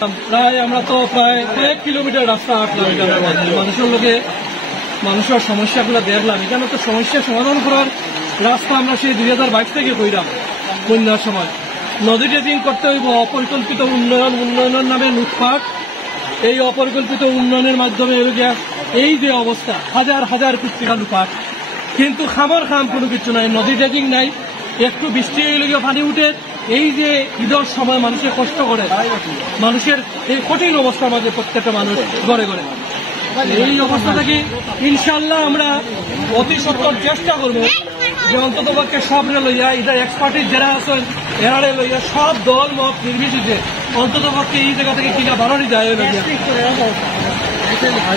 প্রায় আমরা তো প্রায় কয়েক কিলোমিটার রাস্তা হাঁটলাম এখানের মধ্যে মানুষের সমস্যাগুলো দেখলাম। এখানে তো সমস্যা সমাধান করার রাস্তা আমরা সেই 2022 থেকে কইরাম। বন্যার সময় নদী ড্রেজিং করতে হইব, অপরিকল্পিত উন্নয়নের নামে লুটপাট। এই অপরিকল্পিত উন্নয়নের মাধ্যমে এই যে অবস্থা, হাজার হাজার কোটি টাকা লুটপাট, কিন্তু খাবার খাম কোনো কিছু নাই, নদী ড্রেজিং নাই। একটু বৃষ্টি হইলে পানি উঠে, এই যে ঈদের সময় মানুষের কষ্ট করে, মানুষের এই কঠিন অবস্থার মাঝে প্রত্যেকটা মানুষ ঘরে ঘরে এই অবস্থা থেকে ইনশাল্লাহ আমরা অতি সত্তর চেষ্টা করবো যে অন্তত পক্ষে সবরে লইয়া এটা এক্সপার্টিস যারা আছেন এরারে লইয়া সব দল মত নির্বিশেষে অন্তত পক্ষে এই জায়গা থেকে কিনা বাড়ানি যায়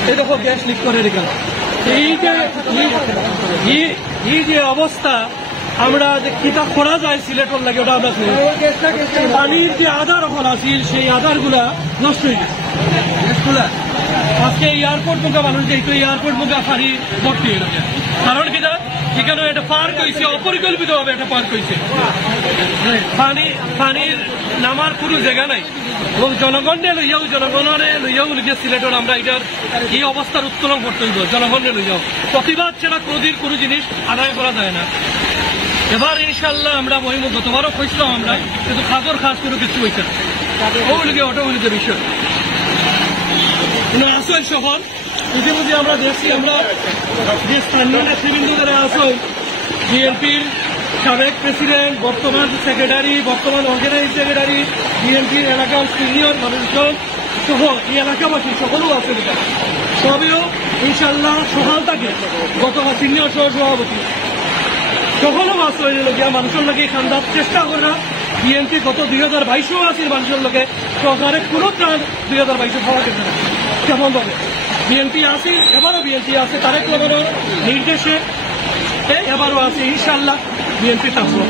এই দেখো গ্যাস লিক করে রেখে এই যে অবস্থা আমরা যে কিতাব করা যায় সিলেটর লাগে ওটা আমরা পানির যে আধার ওখানে আছিল সেই আধারগুলা নষ্ট হয়ে গেছে। আজকে এয়ারপোর্ট মুখা মানুষ যেহেতু এয়ারপোর্ট মুখা পানি ভর্তি হয়ে গেছে, কারণ কিনা এখানে এটা পার্ক হয়েছে, অপরিকল্পিত ভাবে একটা পার্ক হয়েছে, পানির নামার কোনো জায়গা নাই। এবং জনগণের লইয়াও লিখে সিলেটর আমরা এটার এই অবস্থার উত্তোলন করতে হইব। জনগণের লইয়াও প্রতিবাদ ছাড়া কোনো জিনিস আদায় করা যায় না। এবার ইনশাল্লাহ আমরা মহিম গতবারও খুঁজলাম আমরা, কিন্তু খাবার খাস কোনো কিছু হয়েছে না। ওগুলিকে অটোগুলিতে বিষয় আসল শহর ইতিমধ্যে আমরা দেখছি, আমরা যে স্থানীয় নেতৃবৃন্দ যারা আসল, বিএনপির সাবেক প্রেসিডেন্ট, বর্তমান সেক্রেটারি, বর্তমান অর্গানাইজ সেক্রেটারি, বিএনপির এলাকার সিনিয়র মানুষজন সহ এই এলাকাবাসী সকলেও আছে, তবেও ইনশাল্লাহ সকাল থাকে গতকাল সিনিয়র সহ সভাপতি সকলও মাছ হয়ে গিয়া মানুষের লোকে খান্দার চেষ্টা করে। বিএনপি গত 2022 আছে মানুষের লোকে সরকারের কোনো ত্রাণ 2022 পাওয়া গেছে না। কেমন ভাবে বিএনপি আছে, এবারও বিএনপি আছে, তারেক রহমানের নির্দেশে এবারও আছে। ইনশাল্লাহ বিএনপি থাকবো।